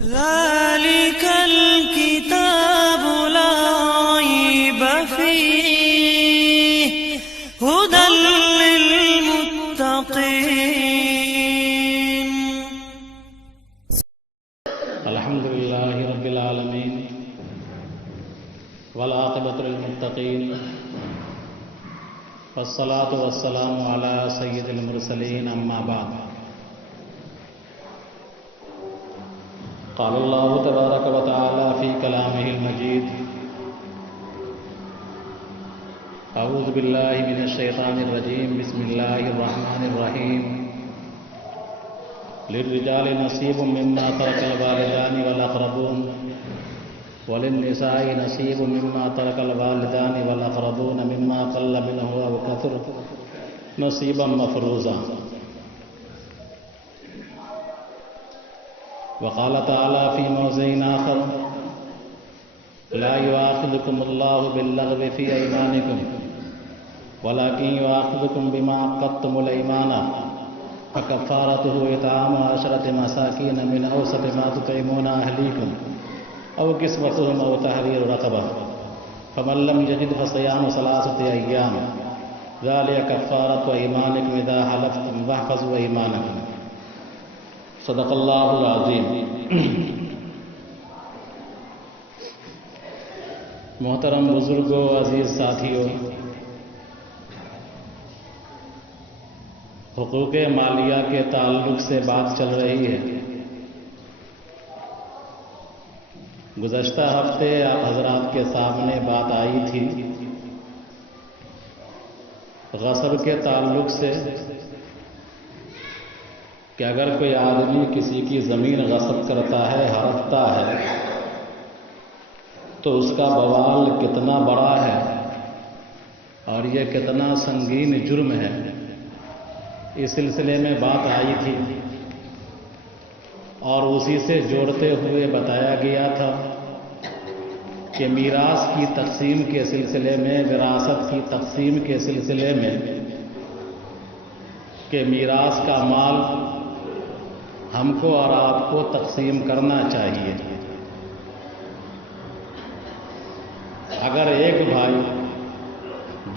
ذلك الكتاب لا ريب فيه هدى للمتقين. الحمد لله رب العالمين والعاقبة للمتقين والصلاة والسلام على سيد المرسلين أما بعد. قال الله تبارك وتعالى في كلامه المجيد: أعوذ بالله من الشيطان الرجيم. بسم الله الرحمن الرحيم. للرجال نصيب مما ترك الوالدان والأقربون وللنساء نصيب مما ترك الوالدان والأقربون مما قل منه أو كثر نصيبا مفروضا. وقال تعالى في موضع آخر: لا يؤاخذكم الله باللغو في أيمانكم ولكن يؤاخذكم بما عقدتم الأيمان فكفارته إطعام 10 مساكين من أوسط ما تطعمون أهليكم أو كسوتهم أو تحرير رقبة فمن لم يجد فصيام 3 أيام ذلك كفارة أيمانكم إذا حلفتم واحفظوا أيمانكم. صدق اللہ العظیم. محترم بزرگوں، عزیز ساتھیوں، حقوق مالیہ کے تعلق سے بات چل رہی ہے. گزشتہ ہفتے آپ حضرات کے سامنے بات آئی تھی غصب کے تعلق سے کہ اگر کوئی آدمی کسی کی زمین غصب کرتا ہے، ہڑپتا ہے، تو اس کا بوال کتنا بڑا ہے اور یہ کتنا سنگین جرم ہے. اس سلسلے میں بات آئی تھی اور اسی سے جوڑتے ہوئے بتایا گیا تھا کہ میراث کی تقسیم کے سلسلے میں، وراثت کی تقسیم کے سلسلے میں، کہ میراث کا مال ہم کو اور آپ کو تقسیم کرنا چاہیے. اگر ایک بھائی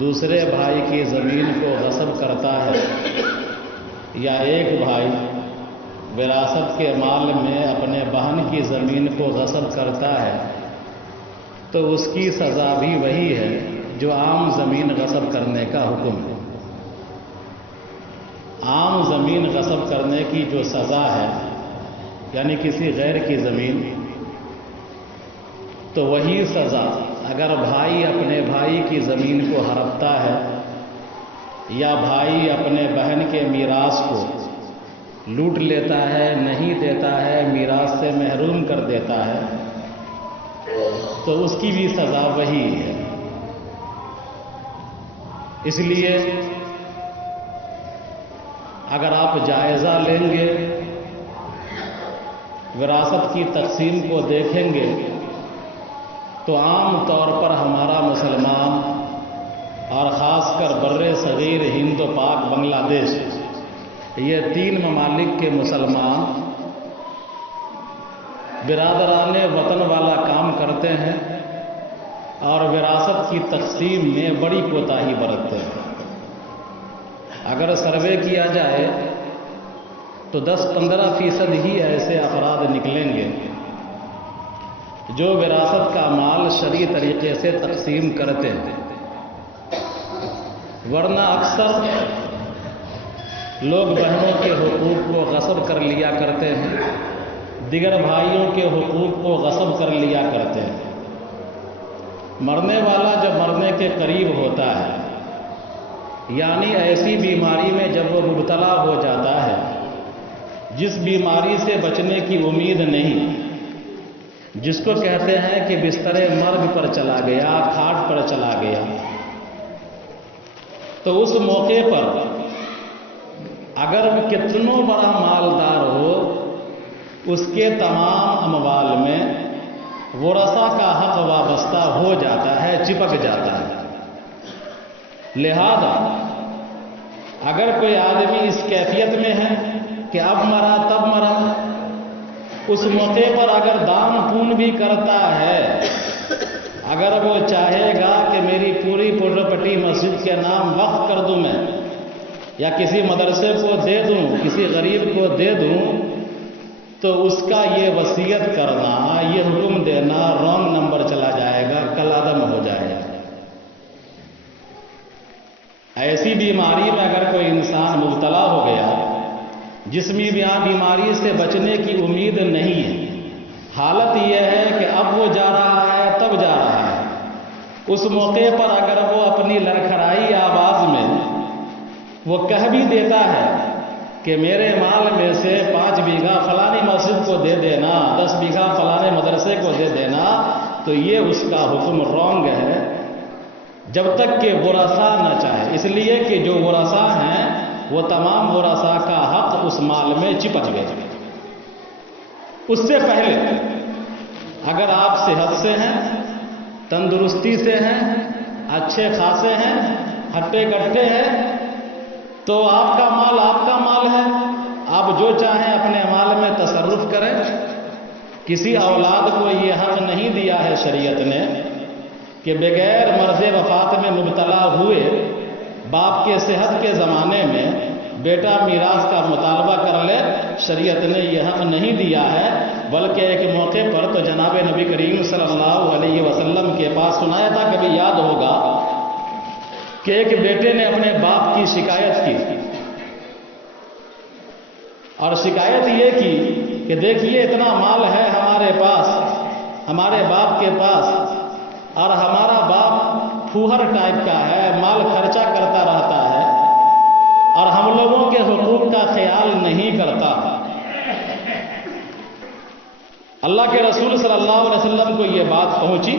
دوسرے بھائی کی زمین کو غصب کرتا ہے یا ایک بھائی وراثت کے مال میں اپنے بہن کی زمین کو غصب کرتا ہے تو اس کی سزا بھی وہی ہے جو عام زمین غصب کرنے کا حکم ہے. عام زمین غصب کرنے کی جو سزا ہے، یعنی کسی غیر کی زمین، تو وہی سزا اگر بھائی اپنے بھائی کی زمین کو ہڑپتا ہے یا بھائی اپنے بہن کے میراث کو لوٹ لیتا ہے، نہیں دیتا ہے، میراث سے محروم کر دیتا ہے، تو اس کی بھی سزا وہی ہے. اس لیے اگر آپ جائزہ لیں گے، وراثت کی تقسیم کو دیکھیں گے، تو عام طور پر ہمارا مسلمان اور خاص کر بر صغیر ہند و پاک بنگلہ دیش، یہ 3 ممالک کے مسلمان برادران وطن والا کام کرتے ہیں اور وراثت کی تقسیم میں بڑی کوتاہی برتتے ہیں. اگر سروے کیا جائے تو 10-15% ہی ایسے افراد نکلیں گے جو وراثت کا مال شرعی طریقے سے تقسیم کرتے ہیں، ورنہ اکثر لوگ بہنوں کے حقوق کو غصب کر لیا کرتے ہیں، دیگر بھائیوں کے حقوق کو غصب کر لیا کرتے ہیں. مرنے والا جب مرنے کے قریب ہوتا ہے، یعنی ایسی بیماری میں جب وہ مبتلا ہو جاتا ہے جس بیماری سے بچنے کی امید نہیں، جس کو کہتے ہیں کہ بستر مرگ پر چلا گیا، کھاٹ پر چلا گیا، تو اس موقع پر اگر کتنوں بڑا مالدار ہو، اس کے تمام اموال میں ورثہ کا حق وابستہ ہو جاتا ہے، چپک جاتا ہے. لہذا اگر کوئی آدمی اس کیفیت میں ہے کہ اب مرا تب مرا، اس موقع پر اگر دان پون بھی کرتا ہے، اگر وہ چاہے گا کہ میری پوری پراپرٹی مسجد کے نام وقف کر دوں میں، یا کسی مدرسے کو دے دوں، کسی غریب کو دے دوں، تو اس کا یہ وصیت کرنا، یہ حکم دینا رانگ نمبر چلا جائے گا، کل عدم ہو جائے گا۔ ایسی بیماری میں اگر کوئی انسان مبتلا ہو گیا، جسمی بیماری سے بچنے کی امید نہیں ہے، حالت یہ ہے کہ اب وہ جا رہا ہے تب جا رہا ہے، اس موقع پر اگر وہ اپنی لڑکھڑائی آواز میں وہ کہہ بھی دیتا ہے کہ میرے مال میں سے 5 بیگھہ فلانی مسجد کو دے دینا، 10 بیگھہ فلانے مدرسے کو دے دینا، تو یہ اس کا حکم رانگ ہے، جب تک کہ ورثاء نہ چاہے، اس لیے کہ جو ورثاء ہیں وہ تمام ورثاء کا حق اس مال میں چپک گئے۔ اس سے پہلے اگر آپ صحت سے ہیں، تندرستی سے ہیں، اچھے خاصے ہیں، ہٹے کٹے ہیں، تو آپ کا مال ہے، آپ جو چاہیں اپنے مال میں تصرف کریں۔ کسی اولاد کو یہ حق نہیں دیا ہے شریعت نے کہ بغیر مرض وفات میں مبتلا ہوئے باپ کے صحت کے زمانے میں بیٹا میراث کا مطالبہ کر لے، شریعت نے یہ حق نہیں دیا ہے، بلکہ ایک موقع پر تو جناب نبی کریم صلی اللہ علیہ وسلم کے پاس سنایا تھا، کبھی یاد ہوگا کہ ایک بیٹے نے اپنے باپ کی شکایت کی، اور شکایت یہ کی کہ دیکھیے اتنا مال ہے ہمارے پاس، ہمارے باپ کے پاس، اور ہمارا باپ پھوہر ٹائپ کا ہے، مال خرچہ کرتا رہتا ہے اور ہم لوگوں کے حقوق کا خیال نہیں کرتا۔ اللہ کے رسول صلی اللہ علیہ وسلم کو یہ بات پہنچی،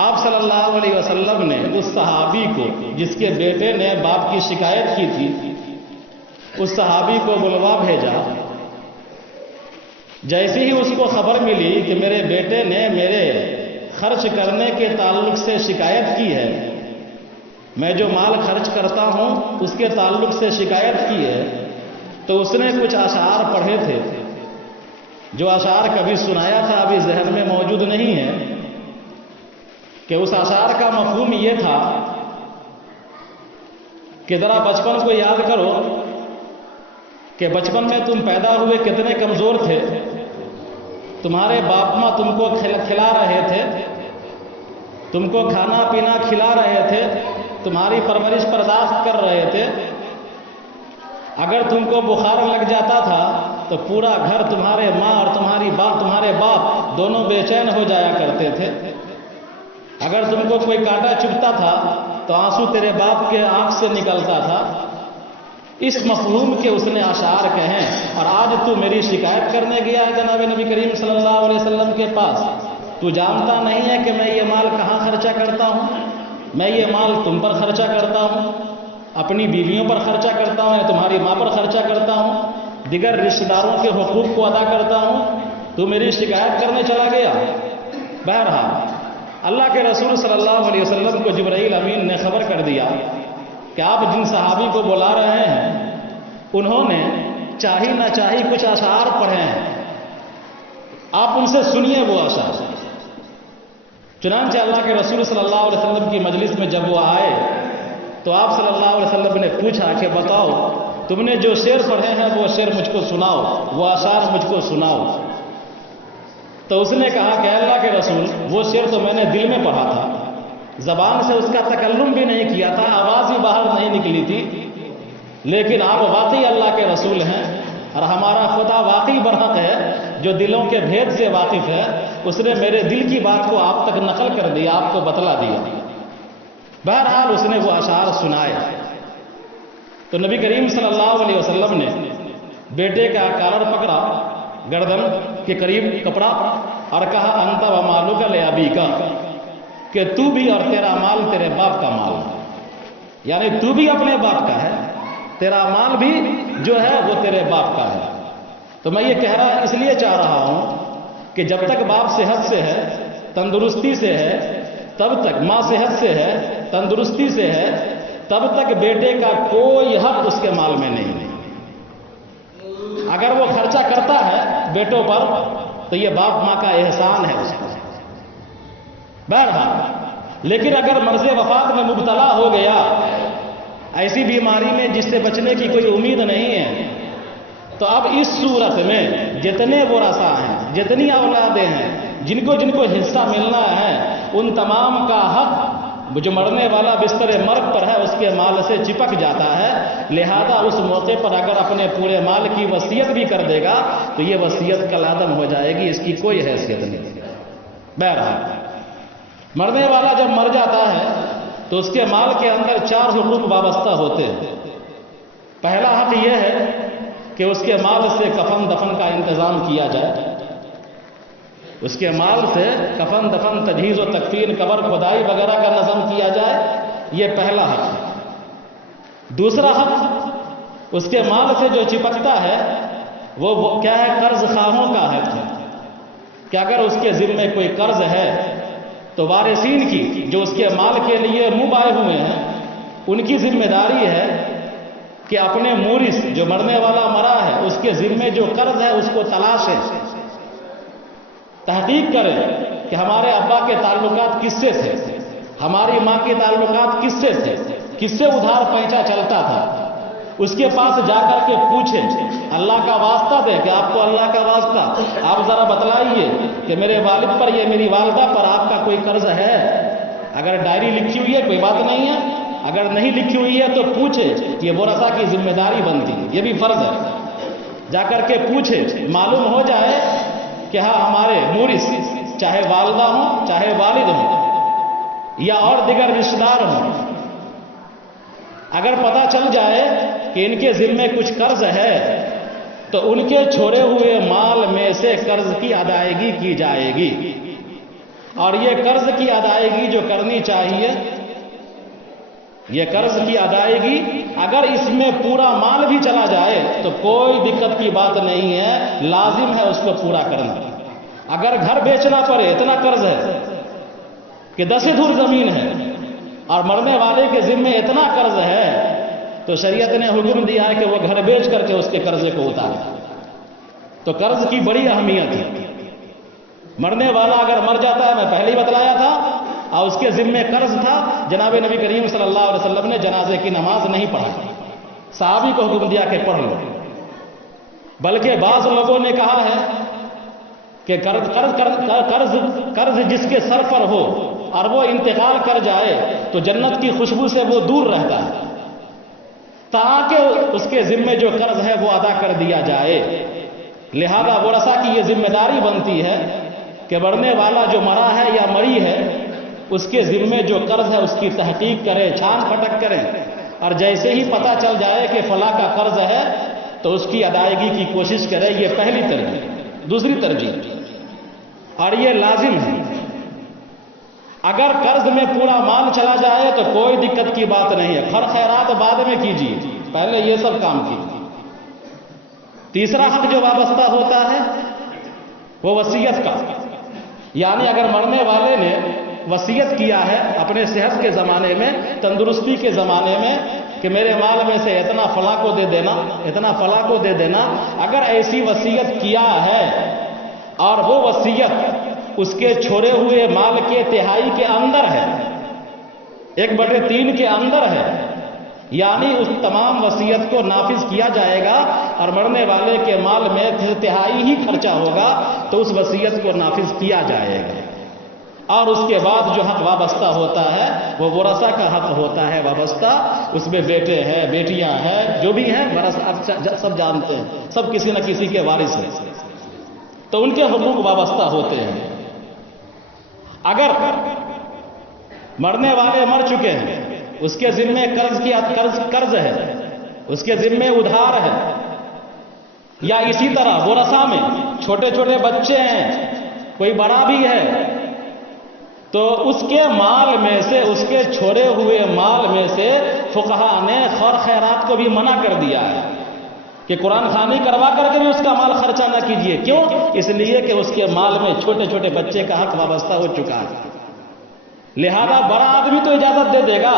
آپ صلی اللہ علیہ وسلم نے اس صحابی کو جس کے بیٹے نے باپ کی شکایت کی تھی، اس صحابی کو بلوا بھیجا۔ جیسے ہی اس کو خبر ملی کہ میرے بیٹے نے میرے خرچ کرنے کے تعلق سے شکایت کی ہے، میں جو مال خرچ کرتا ہوں اس کے تعلق سے شکایت کی ہے، تو اس نے کچھ اشعار پڑھے تھے، جو اشعار کبھی سنایا تھا ابھی ذہن میں موجود نہیں ہے، کہ اس اشعار کا مفہوم یہ تھا کہ ذرا بچپن کو یاد کرو کہ بچپن میں تم پیدا ہوئے کتنے کمزور تھے، تمہارے باپ ماں تم کو کھلا رہے تھے، تم کو کھانا پینا کھلا رہے تھے، تمہاری پرورش برداشت کر رہے تھے، اگر تم کو بخار لگ جاتا تھا تو پورا گھر تمہارے ماں اور تمہارے باپ دونوں بے چین ہو جایا کرتے تھے، اگر تم کو کوئی کانٹا چبھتا تھا تو آنسو تیرے باپ کے آنکھ سے نکلتا تھا۔ اس مفہوم کے اس نے اشعار کہیں، اور آج تو میری شکایت کرنے گیا ہے جناب نبی کریم صلی اللہ علیہ وسلم کے پاس، تو جانتا نہیں ہے کہ میں یہ مال کہاں خرچہ کرتا ہوں، میں یہ مال تم پر خرچہ کرتا ہوں، اپنی بیویوں پر خرچہ کرتا ہوں، یا تمہاری ماں پر خرچہ کرتا ہوں، دیگر رشتہ داروں کے حقوق کو ادا کرتا ہوں، تو میری شکایت کرنے چلا گیا۔ بہرحال اللہ کے رسول صلی اللہ علیہ وسلم کو جبرائیل امین نے خبر کر دیا کہ آپ جن صحابی کو بلا رہے ہیں انہوں نے چاہی نہ چاہی کچھ اشعار پڑھے ہیں، آپ ان سے سنیے وہ اشعار۔ چنانچہ اللہ کے رسول صلی اللہ علیہ وسلم کی مجلس میں جب وہ آئے تو آپ صلی اللہ علیہ وسلم نے پوچھا کہ بتاؤ تم نے جو شعر پڑھے ہیں وہ شعر مجھ کو سناؤ، وہ اشعار مجھ کو سناؤ۔ تو اس نے کہا کہ اللہ کے رسول وہ شعر تو میں نے دل میں پڑھا تھا، زبان سے اس کا تکلم بھی نہیں کیا تھا، آواز بھی باہر نہیں نکلی تھی، لیکن آپ واقعی اللہ کے رسول ہیں اور ہمارا خدا واقعی برحق ہے جو دلوں کے بھید سے واقف ہے، اس نے میرے دل کی بات کو آپ تک نقل کر دیا، آپ کو بتلا دیا۔ بہرحال اس نے وہ اشعار سنائے تو نبی کریم صلی اللہ علیہ وسلم نے بیٹے کا کالر پکڑا، گردن کے قریب کپڑا، اور کہا انت و مالک لابیک، کہ تو بھی اور تیرا مال تیرے باپ کا مال ہے، یعنی تو بھی اپنے باپ کا ہے، تیرا مال بھی جو ہے وہ تیرے باپ کا ہے۔ تو میں یہ کہہ رہا اس لیے چاہ رہا ہوں کہ جب تک باپ صحت سے ہے، تندرستی سے ہے، تب تک ماں صحت سے ہے، تندرستی سے ہے، تب تک بیٹے کا کوئی حق اس کے مال میں نہیں ہے۔ اگر وہ خرچہ کرتا ہے بیٹوں پر تو یہ باپ ماں کا احسان ہے اس پر۔ بہرحال لیکن اگر مرض وفات میں مبتلا ہو گیا، ایسی بیماری میں جس سے بچنے کی کوئی امید نہیں ہے، تو اب اس صورت میں جتنے ورثاء ہیں، جتنی اولادیں ہیں، جن کو حصہ ملنا ہے، ان تمام کا حق جو مرنے والا بستر مرگ پر ہے اس کے مال سے چپک جاتا ہے۔ لہذا اس موقع پر اگر اپنے پورے مال کی وصیت بھی کر دے گا تو یہ وصیت کالعدم ہو جائے گی، اس کی کوئی حیثیت نہیں۔ بہرحال مرنے والا جب مر جاتا ہے تو اس کے مال کے اندر 4 حقوق وابستہ ہوتے ہیں۔ پہلا حق یہ ہے کہ اس کے مال سے کفن دفن کا انتظام کیا جائے، اس کے مال سے کفن دفن تجہیز و تکفین قبر کھدائی وغیرہ کا نظم کیا جائے، یہ پہلا حق ہے۔ دوسرا حق اس کے مال سے جو چپکتا ہے وہ کیا ہے؟ قرض خواہوں کا حق ہے کہ اگر اس کے ذمے کوئی قرض ہے تو وارثین کی جو اس کے مال کے لیے منہ بائے ہوئے ہیں ان کی ذمہ داری ہے کہ اپنے مورث جو مرنے والا مرا ہے اس کے ذمے جو قرض ہے اس کو تلاشیں، تحقیق کریں کہ ہمارے ابا کے تعلقات کس سے تھے، ہماری ماں کے تعلقات کس سے تھے، کس سے ادھار پیچا چلتا تھا، اس کے پاس جا کر کے پوچھیں، اللہ کا واسطہ دے کہ آپ کو اللہ کا واسطہ آپ ذرا بتلائیے کہ میرے والد پر یا میری والدہ پر آپ کا کوئی قرض ہے۔ اگر ڈائری لکھی ہوئی ہے کوئی بات نہیں ہے، اگر نہیں لکھی ہوئی ہے تو پوچھے، یہ ورثہ کی ذمہ داری بنتی ہے، یہ بھی فرض ہے۔ جا کر کے پوچھے، معلوم ہو جائے کہ ہاں ہمارے مورث چاہے والدہ ہوں چاہے والد ہوں یا اور دیگر رشتہ دار ہوں، اگر پتہ چل جائے کہ ان کے ذمے کچھ قرض ہے تو ان کے چھوڑے ہوئے مال میں سے قرض کی ادائیگی کی جائے گی، اور یہ قرض کی ادائیگی جو کرنی چاہیے، یہ قرض کی ادائیگی اگر اس میں پورا مال بھی چلا جائے تو کوئی دقت کی بات نہیں ہے، لازم ہے اس کو پورا کرنا۔ اگر گھر بیچنا پڑے، اتنا قرض ہے کہ 10 دھر زمین ہے اور مرنے والے کے ذمے اتنا قرض ہے تو شریعت نے حکم دیا ہے کہ وہ گھر بیچ کر کے اس کے قرضے کو اتارے۔ تو قرض کی بڑی اہمیت ہے۔ مرنے والا اگر مر جاتا ہے، میں پہلے ہی بتلایا تھا، اور اس کے ذمے قرض تھا، جناب نبی کریم صلی اللہ علیہ وسلم نے جنازے کی نماز نہیں پڑھائی، صحابی کو حکم دیا کہ پڑھ لو، بلکہ بعض لوگوں نے کہا ہے کہ قرض جس کے سر پر ہو اور وہ انتقال کر جائے تو جنت کی خوشبو سے وہ دور رہتا ہے، تاکہ اس کے ذمے جو قرض ہے وہ ادا کر دیا جائے۔ لہذا ورثہ کی یہ ذمہ داری بنتی ہے کہ مرنے والا جو مرا ہے یا مری ہے اس کے ذمے جو قرض ہے اس کی تحقیق کریں، چھان پھٹک کریں، اور جیسے ہی پتہ چل جائے کہ فلاں کا قرض ہے تو اس کی ادائیگی کی کوشش کریں۔ یہ پہلی ترجیح۔ دوسری ترجیح، اور یہ لازم ہے، اگر قرض میں پورا مال چلا جائے تو کوئی دقت کی بات نہیں ہے، خیرات بعد میں کیجیے، پہلے یہ سب کام کیجیے۔ تیسرا حق جو وابستہ ہوتا ہے وہ وصیت کا، یعنی اگر مرنے والے نے وصیت کیا ہے اپنے صحت کے زمانے میں، تندرستی کے زمانے میں کہ میرے مال میں سے اتنا فلاں کو دے دینا، اتنا فلاں کو دے دینا، اگر ایسی وصیت کیا ہے اور وہ وصیت اس کے چھوڑے ہوئے مال کے تہائی کے اندر ہے، 1/3 کے اندر ہے، یعنی اس تمام وصیت کو نافذ کیا جائے گا اور مرنے والے کے مال میں تہائی ہی خرچہ ہوگا تو اس وصیت کو نافذ کیا جائے گا۔ اور اس کے بعد جو حق وابستہ ہوتا ہے وہ ورثہ کا حق ہوتا ہے وابستہ، اس میں بیٹے ہیں، بیٹیاں ہیں، جو بھی ہیں ورثہ سب جانتے ہیں، سب کسی نہ کسی کے وارث ہیں، تو ان کے حقوق وابستہ ہوتے ہیں۔ اگر مرنے والے مر چکے ہیں، اس کے ذمے قرض ہے، اس کے ذمے ادھار ہے، یا اسی طرح ورثہ میں چھوٹے چھوٹے بچے ہیں، کوئی بڑا بھی ہے، تو اس کے مال میں سے، اس کے چھوڑے ہوئے مال میں سے فقہا نے خیرات کو بھی منع کر دیا ہے کہ قرآن خوانی کروا کر کے بھی اس کا مال خرچہ نہ کیجیے۔ کیوں؟ اس لیے کہ اس کے مال میں چھوٹے چھوٹے بچے کا حق وابستہ ہو چکا ہے۔ لہذا بڑا آدمی تو اجازت دے دے گا،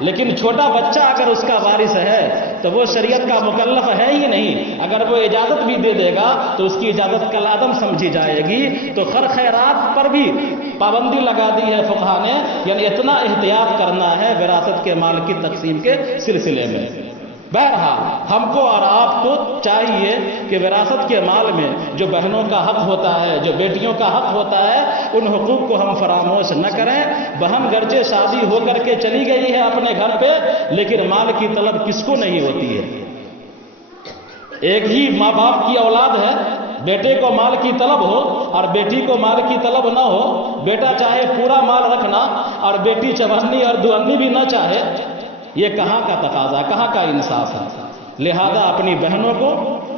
لیکن چھوٹا بچہ اگر اس کا وارث ہے تو وہ شریعت کا مکلف ہے ہی نہیں. اگر وہ اجازت بھی دے دے گا تو اس کی اجازت کالعدم سمجھی جائے گی. تو خیرات پر بھی پابندی لگا دی ہے فقہا نے، یعنی اتنا احتیاط کرنا ہے وراثت کے مال کی تقسیم کے سلسلے میں. بہرحال ہم کو اور آپ کو چاہیے کہ وراثت کے مال میں جو بہنوں کا حق ہوتا ہے، جو بیٹیوں کا حق ہوتا ہے، ان حقوق کو ہم فراموش نہ کریں. بہن گرچہ شادی ہو کر کے چلی گئی ہے اپنے گھر پہ، لیکن مال کی طلب کس کو نہیں ہوتی ہے؟ ایک ہی ماں باپ کی اولاد ہے، بیٹے کو مال کی طلب ہو اور بیٹی کو مال کی طلب نہ ہو. بیٹا چاہے پورا مال رکھنا اور بیٹی چوہنی اور دوہنی بھی نہ چاہے، یہ کہاں کا تقاضا، کہاں کا انصاف ہے؟ لہذا اپنی بہنوں کو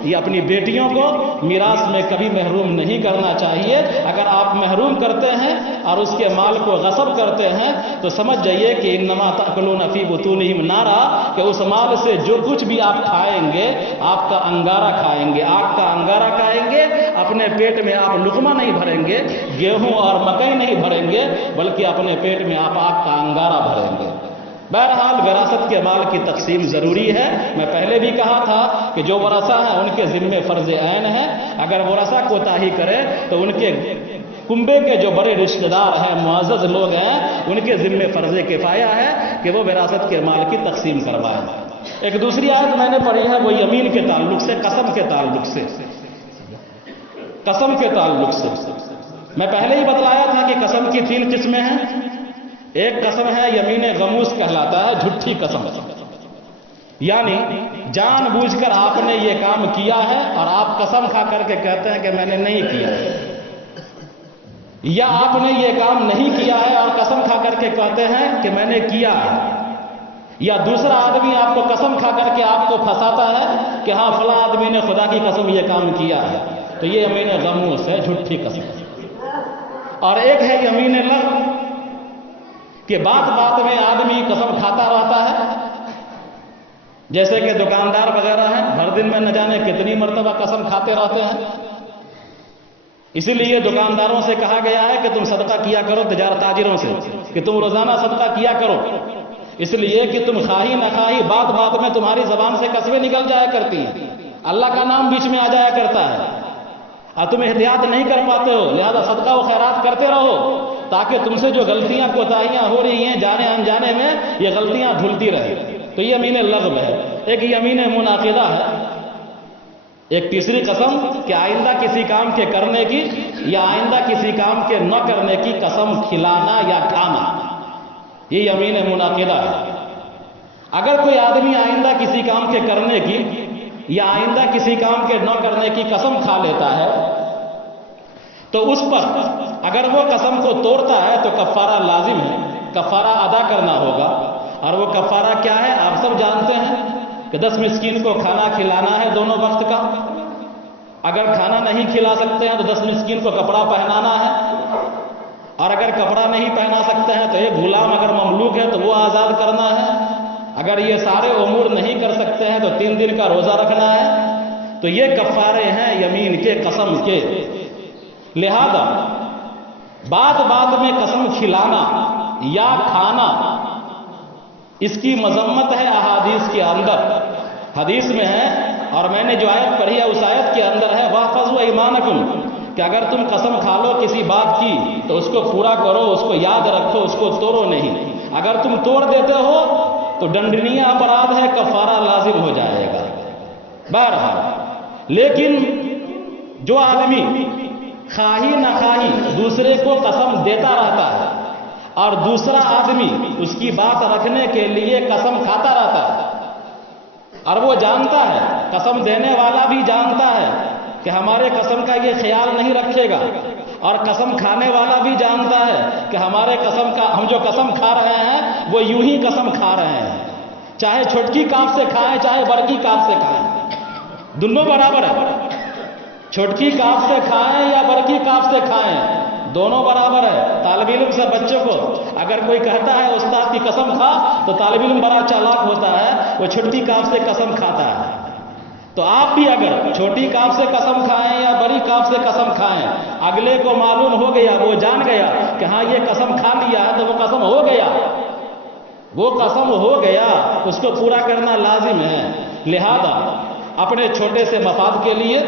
یا اپنی بیٹیوں کو میراث میں کبھی محروم نہیں کرنا چاہیے. اگر آپ محروم کرتے ہیں اور اس کے مال کو غصب کرتے ہیں تو سمجھ جائیے کہ انما تأکلون فی بطونہم نارا، کہ اس مال سے جو کچھ بھی آپ کھائیں گے آپ کا انگارہ کھائیں گے، آگ کا انگارہ کھائیں گے. اپنے پیٹ میں آپ لقمہ نہیں بھریں گے، گیہوں اور مکئی نہیں بھریں گے، بلکہ اپنے پیٹ میں آپ آگ کا انگارہ بھریں گے. بہرحال وراثت کے مال کی تقسیم ضروری ہے. میں پہلے بھی کہا تھا کہ جو ورثہ ہیں ان کے ذمے فرض عین ہے. اگر ورثہ کوتاہی کرے تو ان کے کنبے کے جو بڑے رشتہ دار ہیں، معزز لوگ ہیں، ان کے ذمے فرض کفایہ ہے کہ وہ وراثت کے مال کی تقسیم کروائیں. ایک دوسری آیت میں نے پڑھی ہے، وہ یمین کے تعلق سے، قسم کے تعلق سے. قسم کے تعلق سے میں پہلے ہی بتلایا تھا کہ قسم کی 3 قسمیں ہیں. ایک قسم ہے یمین غموس کہلاتا ہے، جھوٹی قسم، یعنی جان بوجھ کر آپ نے یہ کام کیا ہے اور آپ قسم کھا کر کے کہتے ہیں کہ میں نے نہیں کیا، یا آپ نے یہ کام نہیں کیا ہے اور قسم کھا کر کے کہتے ہیں کہ میں نے کیا ہے. یا دوسرا آدمی آپ کو قسم کھا کر کے آپ کو پھنساتا ہے کہ ہاں فلاں آدمی نے خدا کی قسم یہ کام کیا ہے، تو یہ یمین غموس ہے، جھوٹی قسم. اور ایک ہے یمین لغو، کہ بات بات میں آدمی قسم کھاتا رہتا ہے. جیسے کہ دکاندار وغیرہ ہیں، ہر دن میں نہ جانے کتنی مرتبہ قسم کھاتے رہتے ہیں. اسی لیے دکانداروں سے کہا گیا ہے کہ تم صدقہ کیا کرو، تاجروں سے کہ تم روزانہ صدقہ کیا کرو، اس لیے کہ تم خواہی نہ خواہی بات بات میں تمہاری زبان سے قسمیں نکل جایا کرتی ہیں، اللہ کا نام بیچ میں آ جایا کرتا ہے اور تم احتیاط نہیں کر پاتے ہو. لہذا صدقہ و خیرات کرتے رہو تاکہ تم سے جو غلطیاں کوتاہیاں ہو رہی ہیں جانے انجانے میں، یہ غلطیاں دھلتی رہے. تو یہ یمین لغو ہے. ایک یمین منعقدہ ہے، ایک تیسری قسم کہ آئندہ کسی کام کے کرنے کی یا آئندہ کسی کام کے نہ کرنے کی قسم کھلانا یا کھانا، یہ یمین منعقدہ ہے. اگر کوئی آدمی آئندہ کسی کام کے کرنے کی یا آئندہ کسی کام کے نہ کرنے کی قسم کھا لیتا ہے تو اس پر اگر وہ قسم کو توڑتا ہے تو کفارہ لازم ہے، کفارہ ادا کرنا ہوگا. اور وہ کفارہ کیا ہے آپ سب جانتے ہیں کہ 10 مسکین کو کھانا کھلانا ہے دونوں وقت کا. اگر کھانا نہیں کھلا سکتے ہیں تو 10 مسکین کو کپڑا پہنانا ہے، اور اگر کپڑا نہیں پہنا سکتے ہیں تو ایک غلام اگر مملوک ہے تو وہ آزاد کرنا ہے. اگر یہ سارے امور نہیں کر سکتے ہیں تو 3 دن کا روزہ رکھنا ہے. تو یہ کفارے ہیں یمین کے، قسم کے. لہذا بات بات میں قسم کھلانا یا کھانا، اس کی مذمت ہے احادیث کے اندر. حدیث میں ہے، اور میں نے جو آیت پڑھی ہے اس آیت کے اندر ہے واحفظوا ایمانکم، کہ اگر تم قسم کھا لو کسی بات کی تو اس کو پورا کرو، اس کو یاد رکھو، اس کو توڑو نہیں. اگر تم توڑ دیتے ہو تو دنڈنیہ اپرادھ ہے، کفارہ لازم ہو جائے گا. بہرحال لیکن جو آدمی خواہی نہ خواہی دوسرے کو قسم دیتا رہتا ہے اور دوسرا آدمی اس کی بات رکھنے کے لیے قسم کھاتا رہتا ہے، اور وہ جانتا ہے، قسم دینے والا بھی جانتا ہے کہ ہمارے قسم کا یہ خیال نہیں رکھے گا، اور قسم کھانے والا بھی جانتا ہے کہ ہمارے قسم کا، ہم جو قسم کھا رہے ہیں وہ یوں ہی قسم کھا رہے ہیں، چاہے چھوٹکی کاف سے کھائیں چاہے بڑکی کاف سے کھائیں، دونوں برابر ہے. چھوٹکی کاف سے کھائیں یا بڑکی کاف سے کھائیں، دونوں برابر ہے. طالب علم سے بچوں کو اگر کوئی کہتا ہے استاد کی قسم کھا تو طالب علم بڑا چالاک ہوتا ہے، وہ چھوٹی کاف سے قسم کھاتا ہے. تو آپ بھی اگر چھوٹی کاف سے قسم کھائیں یا بڑی کاف سے قسم کھائیں، اگلے کو معلوم ہو گیا، وہ جان گیا کہ ہاں یہ قسم کھا لیا ہے تو وہ قسم ہو گیا، وہ قسم ہو گیا، اس کو پورا کرنا لازم ہے. لہذا اپنے چھوٹے سے مفاد کے لیے،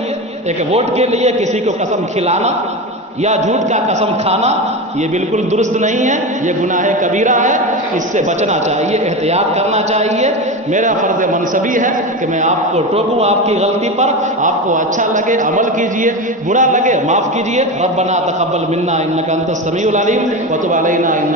ایک ووٹ کے لیے کسی کو قسم کھلانا یا جھوٹ کا قسم کھانا یہ بالکل درست نہیں ہے، یہ گناہ کبیرہ ہے، اس سے بچنا چاہیے، احتیاط کرنا چاہیے۔ میرا فرض منصبی ہے کہ میں آپ کو ٹوکوں آپ کی غلطی پر، آپ کو اچھا لگے عمل کیجئے، برا لگے معاف کیجئے۔ ربنا تقبل منا انک انت السمیع العلیم وتب علینا انک